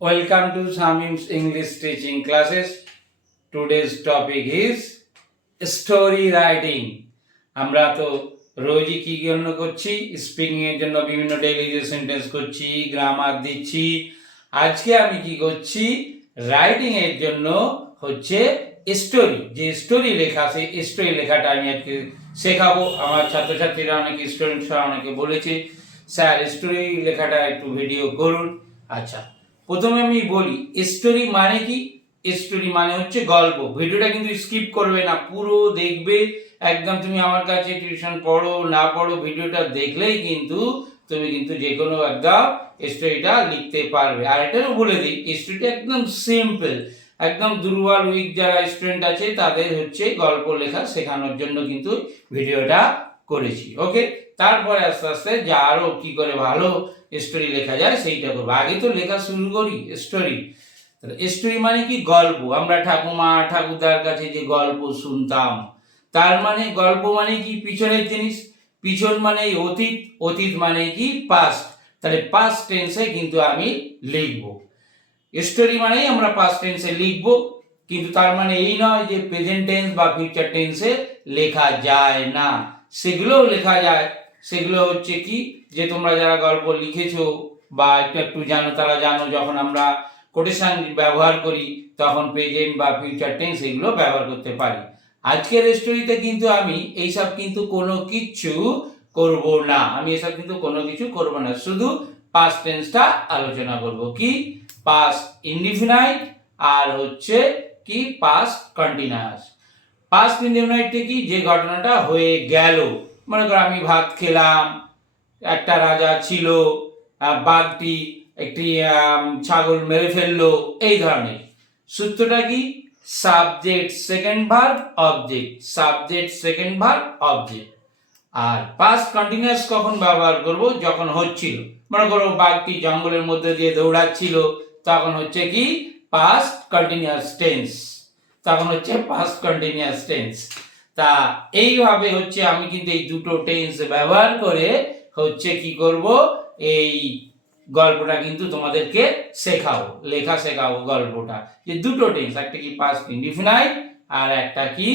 Welcome to Shamim's English teaching classes. Today's topic is story writing. আমরা তো রোজই কি জন্য করছি, স্পিকিং এর জন্য বিভিন্ন ডেইলি সেন্টেন্স করছি, গ্রামার দিচ্ছি। আজকে আমি কি করছি, রাইটিং এর জন্য হচ্ছে স্টোরি, যে স্টোরি লেখা সেই স্টোরি লেখাটা আমি আজকে শেখাবো। আমার ছাত্রছাত্রীরা অনেকে, স্টুডেন্টরা অনেকে বলেছে স্যার স্টোরি লেখাটা একটু ভিডিও করুন। আচ্ছা, প্রথমে আমি বলি স্টোরি মানে কি। স্টোরি মানে হচ্ছে গল্প। ভিডিওটা কিন্তু স্কিপ করবে না, পুরো দেখবে একদম। তুমি আমার কাছে টিউশন পড়ো না পড়ো, ভিডিওটা দেখলেই কিন্তু তুমি কিন্তু যে কোনো একদম স্টোরিটা লিখতে পারবে। আর এটাও বলে দিই, স্টোরিটা একদম সিম্পল, একদম দুর্বল উইক যারা স্টুডেন্ট আছে তাদের হচ্ছে গল্প লেখা শেখানোর জন্য কিন্তু ভিডিওটা করেছি। ওকে, তারপরে আস্তে আস্তে যা আরো কি করে ভালো স্টোরি লেখা যায় সেইটা করবো। আগে তো লেখা শুরু করি স্টোরি। স্টোরি মানে কি গল্প। আমরা ঠাকুমা ঠাকুরদার কাছে যে গল্প শুনতাম, তার মানে গল্প মানে কি পিছনের জিনিস, পিছন মানে অতীত, অতীত মানে কি পাস্ট। তাহলে পাস্ট টেন্সে কিন্তু আমি লিখবো। স্টোরি মানেই আমরা পাস্ট টেন্সে লিখবো, কিন্তু তার মানে এই নয় যে প্রেজেন্ট টেন্স বা ফিউচার টেন্সে লেখা যায় না, সেগুলোও লেখা যায়। সেগুলো হচ্ছে কি, যে তোমরা যারা গল্প লিখেছো বা একটু একটু জানো তারা জানো, যখন আমরা কোটেশন ব্যবহার করি তখন প্রেজেন্ট বা ফিউচার টেন্স এগুলো ব্যবহার করতে পারি। আজকের স্টোরিতে কিন্তু আমি এইসব কিন্তু কোনো কিছু করব না, আমি এসব কিন্তু কোনো কিছু করব না, শুধু পাস্ট টেন্সটা আলোচনা করব। কি পাস্ট ইনডিফিনাইট আর হচ্ছে কি পাস্ট কন্টিনিউয়াস। পাস্ট ইনডিফিনাইটে কি, যে ঘটনাটা হয়ে গেল। মনে করো আমি ভাত খেলাম, একটা রাজা ছিল, বাঘটি একটি ছাগল মেরে ফেললো, এই ধরনের। সূত্রটা কি, subject second verb object, subject second verb object. আর পাস্ট কন্টিনিউয়াস কখন ব্যবহার করব, যখন হচ্ছিল। মনে করো বাঘটি জঙ্গলের মধ্যে দিয়ে দৌড়াচ্ছিল, তখন হচ্ছে কি পাস্ট কন্টিনিউয়াস টেন্স, তখন হচ্ছে পাস্ট কন্টিনিউয়াস টেন্স। তা এইভাবে হচ্ছে আমি কিন্তু এই দুটো টেন্স ব্যবহার করে হচ্ছে কি করব, এই গল্পটা কিন্তু তোমাদেরকে শেখাবো, লেখা শেখাবো গল্পটা। যে দুটো টেন্স, একটা কি পাস্ট ইনডিফিনাইট আর একটা কি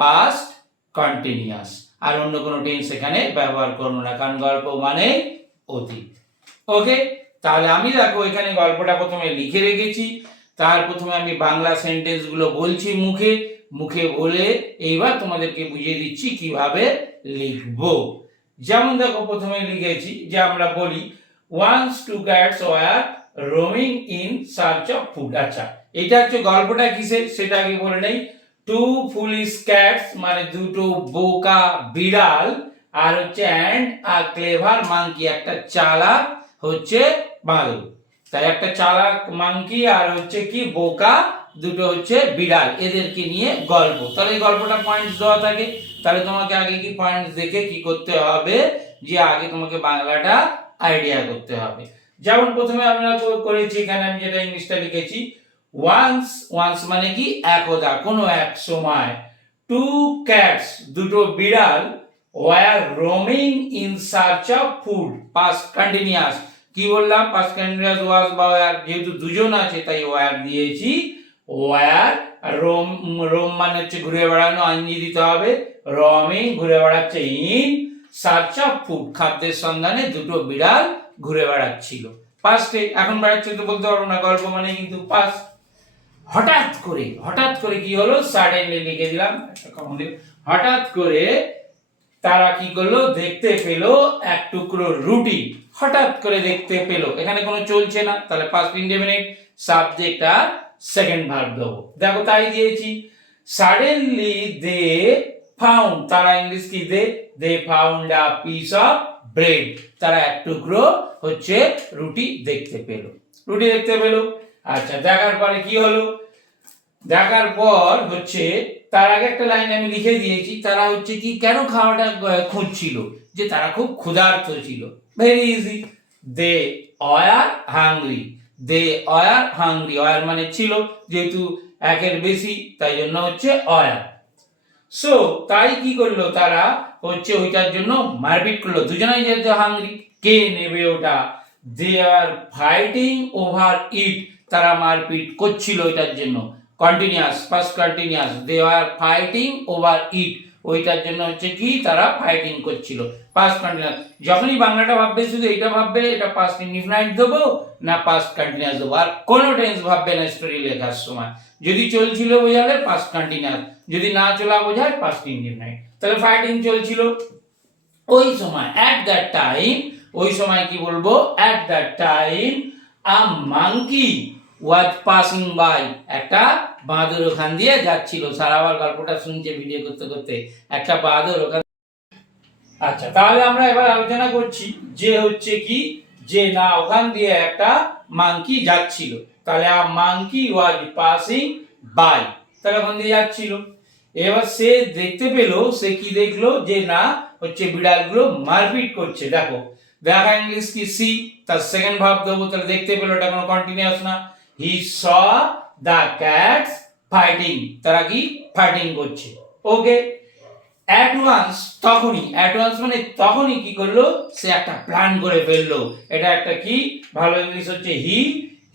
পাস্ট কন্টিনিউয়াস। আর অন্য কোনো টেন্স এখানে ব্যবহার করবো না, কারণ গল্প মানে অতীত। ওকে, তাহলে আমি দেখো এখানে গল্পটা প্রথমে লিখে রেখেছি। তার প্রথমে আমি বাংলা সেন্টেন্স গুলো বলছি মুখে মুখে বলে, এইবার তোমাদেরকে বুঝিয়ে দিচ্ছি কিভাবে লিখবো। যেমন দেখো প্রথমে লিখেছি যে আমরা বলি once two cats were roaming in search of food. আচ্ছা, এটা হচ্ছে গল্পটা কিসের সেটা আগে বলে নেই। টু ফুলিশ ক্যাটস মানে দুটো বোকা বিড়াল, আর হচ্ছে অ্যান্ড আ ক্লেভার মাঙ্কি, একটা চালাক হচ্ছে বাঁদর। তাই একটা চালাক মাঙ্কি আর হচ্ছে কি বোকা দুটো হচ্ছে বিড়াল, এদেরকে নিয়ে গল্প। তাহলে এই গল্পটা পয়েন্টস দেওয়া থাকে, তাহলে তোমাকে আগে কি পয়েন্টস দেখে কি করতে হবে, যে আগে তোমাকে বাংলাটা আইডিয়া করতে হবে। যেমন প্রথমে আমরা করেছি, এখানে আমি যেটা ইংলিশটা লিখেছি ওয়ান্স, ওয়ান্স মানে কি একদা, কোনো এক সময়। টু ক্যাটস দুটো বিড়াল, were roaming in search of food, past continuous. কি বললাম, পাস্ট কন্টিনিউয়াস ওয়াজ বা ওয়ার, যেহেতু দুজন আছে তাই ওয়ার দিয়েছি। ওয়ার রোম, রোম মানে হচ্ছে ঘুরে বেড়ানো, আইনজি দিতে হবে। রোমিং ঘুরে বেড়াচ্ছে, ইন সার্চ অফ ফুড খাদ্যের সন্ধানে দুটো বিড়াল ঘুরে বেড়াচ্ছিল। পাস্টে, এখন বেড়াচ্ছে তো বলতে পারবো না, গল্প মানে কিন্তু পাস্ট। হঠাৎ করে, হঠাৎ করে কি হলো, সাডেনলি লিখে দিলাম, হঠাৎ করে তারা কি করলো, দেখতে পেলো এক টুকরো রুটি। হঠাৎ করে দেখতে পেলো, এখানে কোনো চলছে না, তাহলে পাস্ট ইনডেফিনিট, সাবজেক্ট আর সেকেন্ড ভার্ব দেবো। দেখো তাই দিয়েছি। সাডেনলি দে ফাউন্ড, তারা ইংলিশ কি they found a piece of bread, তারা এক টুকরো হচ্ছে রুটি দেখতে পেলো, রুটি দেখতে পেলো। আচ্ছা, দেখার পরে কি হলো, দেখার পর হচ্ছে তার আগে একটা লাইন আমি লিখে দিয়েছি, তারা হচ্ছে কি কেন খাওয়াটা খুঁজছিল, যে তারা খুব ক্ষুধার্ত ছিল। Very easy, they were hungry, they were hungry, were মানে ছিল, যেহেতু একের বেশি তাই জন্য হচ্ছে ওয়ার। সো তাই কি করলো, তারা হচ্ছে ওইটার জন্য মারপিট করলো, দুজনাই যেহেতু হাংরি, কে নেবে ওটা, দে আর ফাইটিং ওভার ইট, তারা মারপিট করছিল ওইটার জন্য। Continuous, first continuous, they are fighting over it, ওইটার জন্য হচ্ছে কি তারা ফাইটিং করছিল। পাস্ট কন্টিনিউয়াস, যখনই বাংলাটা ভাববে শুধু এটা ভাববে এটা পাস্ট ইনডিফিনাইট দেবো না পাস্ট কন্টিনিউয়াস দেবো, আর কোনো টেন্স ভাববে না স্টোরি লেখার সময়। যদি চলছিল বোঝালে পাস্ট কন্টিনিউয়াস, যদি না চলা বোঝায় পাস্ট ইনডিফিনাইট। তাহলে ফাইটিং চলছিল ওই সময়, অ্যাট দ্যাট টাইম, ওই সময় কি বলবো, at that time a monkey was passing by, একটা বাঁদর ওখান দিয়ে যাচ্ছিল। সারাবার গল্পটা শুনছে ভিডিও করতে করতে, একটা বাঁদর ওখান। আচ্ছা, তাহলে আমরা এবার আলোচনা করছি যে হচ্ছে কি, যে না ওখান দিয়ে একটা মাঙ্কি যাচ্ছিল। তাহলে আ মাঙ্কি ওয়াজ পাসিং বাই, তাহলে ওখান দিয়ে যাচ্ছিল। এবার সে দেখতে পেলো, সে কি দেখলো, যে না হচ্ছে বিড়ালগুলো মারপিট করছে। দেখো দেখা ইংলিশ কি সি, তার সেকেন্ড ভার্ব দেবো, তাহলে দেখতে পেলো, এটা কোনো কন্টিনিউয়াস না। হি স দ্য ক্যাটস ফাইটিং, তারা কি ফাইটিং করছে। ওকে, অ্যাট ওয়ান্স, তখনই, অ্যাট ওয়ান্স মানে তখনই কি করলো, সে একটা প্ল্যান করে ফেললো। এটা একটা কি ভালো ইংলিশ হচ্ছে হি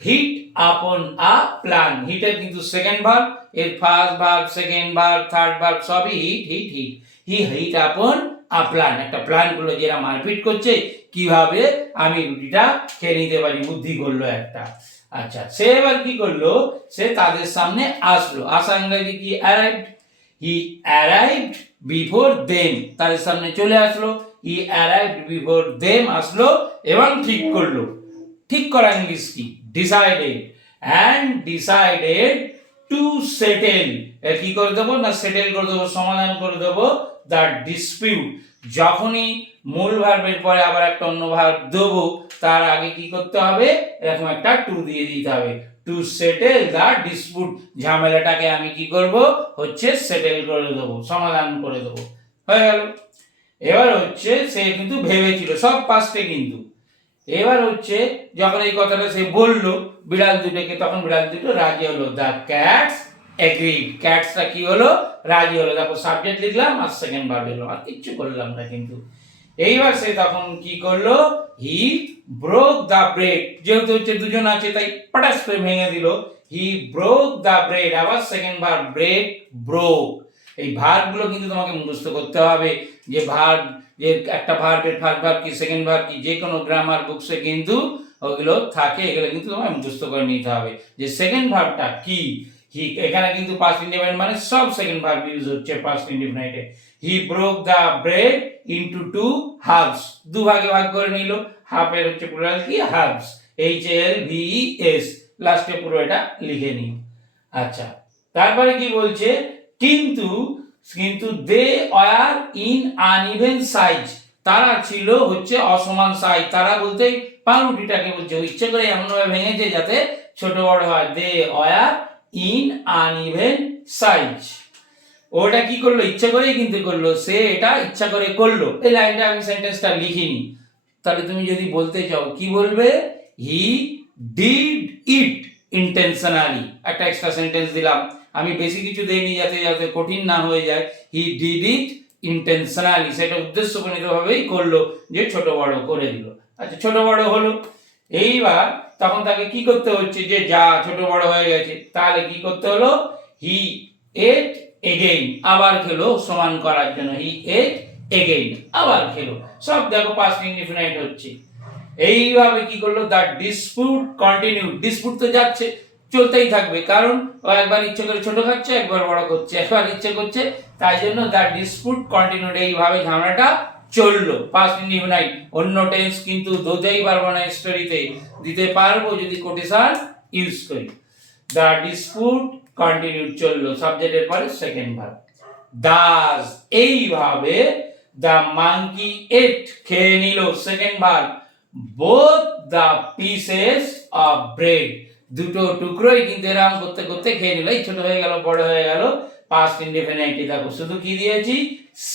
হিট আপন আ প্ল্যান। হিটের কিন্তু সেকেন্ড ভার্ব, এর first verb, second verb, third verb সবই hit hit hit. He hit upon a plan, একটা প্ল্যান করলো, যেটা মারপিট করছে কিভাবে আমি রুটিটা খেয়ে নিতে পারি, বুদ্ধি করলো একটা। আচ্ছা, সে এবার কি করলো, সে তাদের সামনে আসলো। আসা ইংরেজি কি অ্যারাইভড, হি অ্যারাইভড বিফোর দেম, তাদের সামনে চলে আসলো। হি অ্যারাইভড বিফোর দেম, আসলো এবং ঠিক করলো। ঠিক করা ইংলিশ কি, decided, and decided to settle, এর কি করে দেবো না সেটেল করে দেবো, সমাধান করে দেবো দ্য ডিসপিউট। যখনই মূল ভার্বের পরে আবার একটা অন্য ভার্ব দেবো, তার আগে কি করতে হবে, এরকম একটা টু দিয়ে দিতে হবে। টু সেটেল দ্য ডিসপিউট, ঝামেলাটাকে আমি কি করব, হচ্ছে সেটেল করে দেবো, সমাধান করে দেবো। হয়ে গেল। এবার হচ্ছে সে কিন্তু ভেবেছিল, সব পাস্টে কিন্তু। এবার হচ্ছে যখন এই কথাটা সে বলল বিড়াল দুটোকে, তখন বিড়াল দুটো রাজি হলো। দ্য ক্যাটস এগ্রিড, ক্যাটসটা কি হলো, রাজি হলো। দেখো সাবজেক্ট লিখলাম আর সেকেন্ড ভার্ব লিখলাম, আর কিচ্ছু করলাম না কিন্তু। এইবার সে তখন কি করলো, হি ব্রোক দ্য ব্রেড, যেহেতু হচ্ছে দুজন আছে তাই পটাস করে ভেঙে দিল। হি ব্রোক দ্য ব্রেড, আবার সেকেন্ড ভার্ব, ব্রেড ব্রোক। এই ভার্বগুলো কিন্তু তোমাকে মুখস্থ করতে হবে, যে ভার্ব, যে একটা ভার্বের ফার্স্ট ভার্ব কি, সেকেন্ড ভার্ব কি, যে কোনো গ্রামার বুকসে কিন্তু ওগুলো থাকে, এগুলো কিন্তু তোমাকে মুখস্থ করে নিতে হবে যে সেকেন্ড ভার্বটা কি। হি, এখানে কিন্তু পাস্ট ইনডিফিনাইট মানে সব সেকেন্ড ভার্ব ইউজ হচ্ছে পাস্ট ইনডিফিনাইটে। He broke the bread into two halves, দু ভাগে ভাগ করে নিল। হাফের হচ্ছে প্লুরাল কি, halves, H L V E S, লাস্টে পুরো এটা লিখে নিই। আচ্ছা, তারপরে কি বলছে, কিন্তু কিন্তু দে আর ইন আনইভেন সাইজ, তারা ছিল হচ্ছে অসমান সাইজ। তারা বলতে পাউরুটিটাকে বলছে, ইচ্ছে করে এমনভাবে ভেঙেছে যাতে ছোট বড় হয়। দে আর ইন আনইভেন সাইজ, ওটা কি করলো, ইচ্ছা করেই কিন্তু করলো, সে এটা ইচ্ছা করে করলো। এই লাইনটা আমি সেন্টেন্সটা লিখিনি, তাহলে তুমি যদি বলতে চাও কি বলবে, হি ডিড ইট ইন্টেনশনালি, একটা এক্সট্রা সেন্টেন্স দিলাম, আমি বেশি কিছু দেইনি যাতে যাতে কঠিন না হয়ে যায়। হি ডিড ইট ইন্টেনশনালি, সেটা উদ্দেশ্যপ্রণীত ভাবেই করলো, যে ছোট বড় করে দিল। আচ্ছা, ছোট বড় হলো। এইবার তখন তাকে কি করতে হচ্ছে, যে যা ছোট বড় হয়ে গেছে, তাহলে কি করতে হলো, হি এট এগেইন, আবার খেলো, সমান করার জন্য। হি এট এগেইন, আবার খেলো। সব দেখো পাস্ট ইনডিফিনাইট হচ্ছে। এইভাবে কি করলো, দ্য ডিসপিউট কন্টিনিউ, ডিসপিউট তো যাচ্ছে, চলতেই থাকবে, কারণ ও একবার ইচ্ছে করে ছোট খাচ্ছে, একবার বড় করছে, একবার ইচ্ছে করছে, তাই জন্য দ্য ডিসপিউট কন্টিনিউড, এইভাবে ঝামেলাটা চললো। পাস্ট ইনডিফিনাইট, অন্য টেন্স কিন্তু দিতেই পারবো না, স্টোরিতে দিতে পারবো যদি কোটেশন ইউজ করি। দ্য ডিসপিউট কন্টিনিউড, চললো, সাবজেক্টের পরে সেকেন্ড ভার্ব। দাস, এইভাবে দ্য মাঙ্কি এট, খেয়ে নিল, second verb, both the pieces of bread, দুটো টুকরোই কিন্তু এরকম করতে করতে খেয়ে নিল। এই ছোট হয়ে গেল, বড় হয়ে গেল, পাস্ট ইনডিফিনাইট। দেখো শুধু কি দিয়েছি,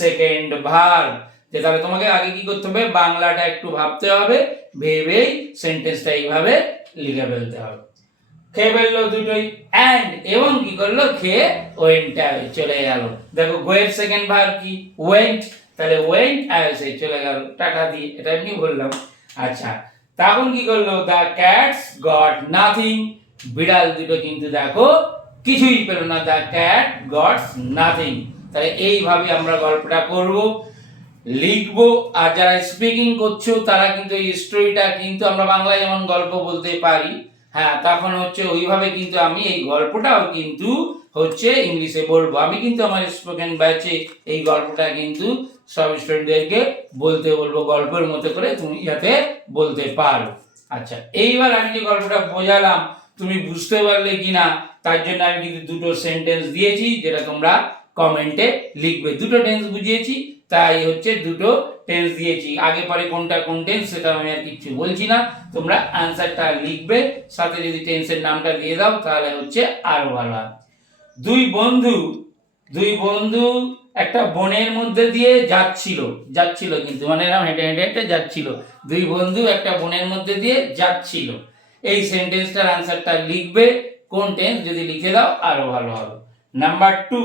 সেকেন্ড ভার্ব। যে তাহলে তোমাকে আগে কি করতে হবে, বাংলাটা একটু ভাবতে হবে, ভেবেই সেন্টেন্সটা এইভাবে লিখে ফেলতে হবে। খেয়ে ফেললো দুটোই, অ্যান্ড, এবং কি করলো, খেয়ে ওয়েন্ট, চলে গেল। দেখো গোয়ের সেকেন্ড ভার্ব কি, ওয়েন্ট, তাহলে ওয়েন্ট অ্যাওয়ে, চলে গেল টাটা দিয়ে, এটা এমনি বললাম। আচ্ছা, তখন কি করলো, দ্য ক্যাটস গট নাথিং, বিড়াল দুটো কিন্তু দেখো কিছুই পেল না, দ্য ক্যাট গটস নাথিং। তাহলে এইভাবে আমরা গল্পটা করব, লিখবো। আর যারা স্পিকিং করছো তারা কিন্তু এই স্টোরিটা কিন্তু আমরা বাংলায় যেমন গল্প বলতে পারি, হ্যাঁ, তখন হচ্ছে ওইভাবে কিন্তু আমি এই গল্পটাও কিন্তু হচ্ছে ইংলিশে বলবো। আমি কিন্তু আমার স্পোকেন ব্যাচে এই গল্পটা কিন্তু সব স্টুডেন্টদেরকে বলতে বলবো, গল্পের মতো করে তুমি যাতে বলতে পারো। আচ্ছা, এইবার আমি যে গল্পটা বোঝালাম তুমি বুঝতে পারলে কিনা, তার জন্য আমি কিন্তু দুটো সেন্টেন্স দিয়েছি, যেটা তোমরা কমেন্টে লিখবে। দুটো টেন্স বুঝিয়েছি, তাই হচ্ছে দুটো টেন্স দিয়েছি। আগে পরে কোনটা কোন টেন্স সেটা আমি আর কিছু বলছি না, তোমরা অ্যানসারটা লিখবে, সাথে যদি টেন্সের নামটা দিয়ে দাও তাহলে হচ্ছে আরো ভালো হয়। দুই বন্ধু একটা বনের মধ্যে দিয়ে যাচ্ছিল কিন্তু মানে এরকম হেঁটে হেঁটে হেঁটে যাচ্ছিল। দুই বন্ধু একটা বনের মধ্যে দিয়ে যাচ্ছিল। এই সেন্টেন্সটার অ্যানসারটা লিখবে, কোন টেন্স যদি লিখে দাও আরো ভালো হবে। নাম্বার 2,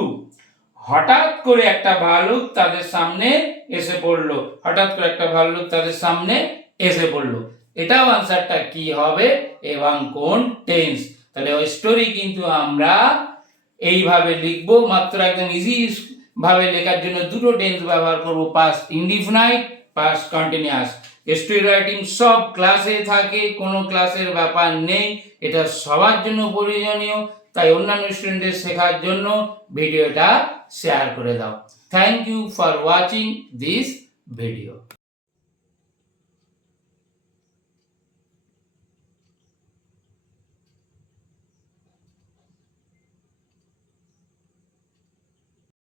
হঠাৎ করে একটা ভালুক তাদের সামনে এসে পড়লো। হঠাৎ করে একটা ভালুক তাদের সামনে এসে পড়লো, এটাও আনসারটা কি হবে এবং কোন টেন্স। তাহলে ওই স্টোরি কিন্তু আমরা এইভাবে লিখবো, মাত্র একদম ইজি ভাবে লেখার জন্য দুটো টেন্স ব্যবহার করব, past indefinite, past continuous. Story writing সব ক্লাসে থাকে, কোনো ক্লাসের ব্যাপার নেই, এটা সবার জন্য প্রয়োজনীয়। তাই অন্যান্য স্টুডেন্টদের শেখার জন্য ভিডিওটা শেয়ার করে দাও। Thank you for watching this video.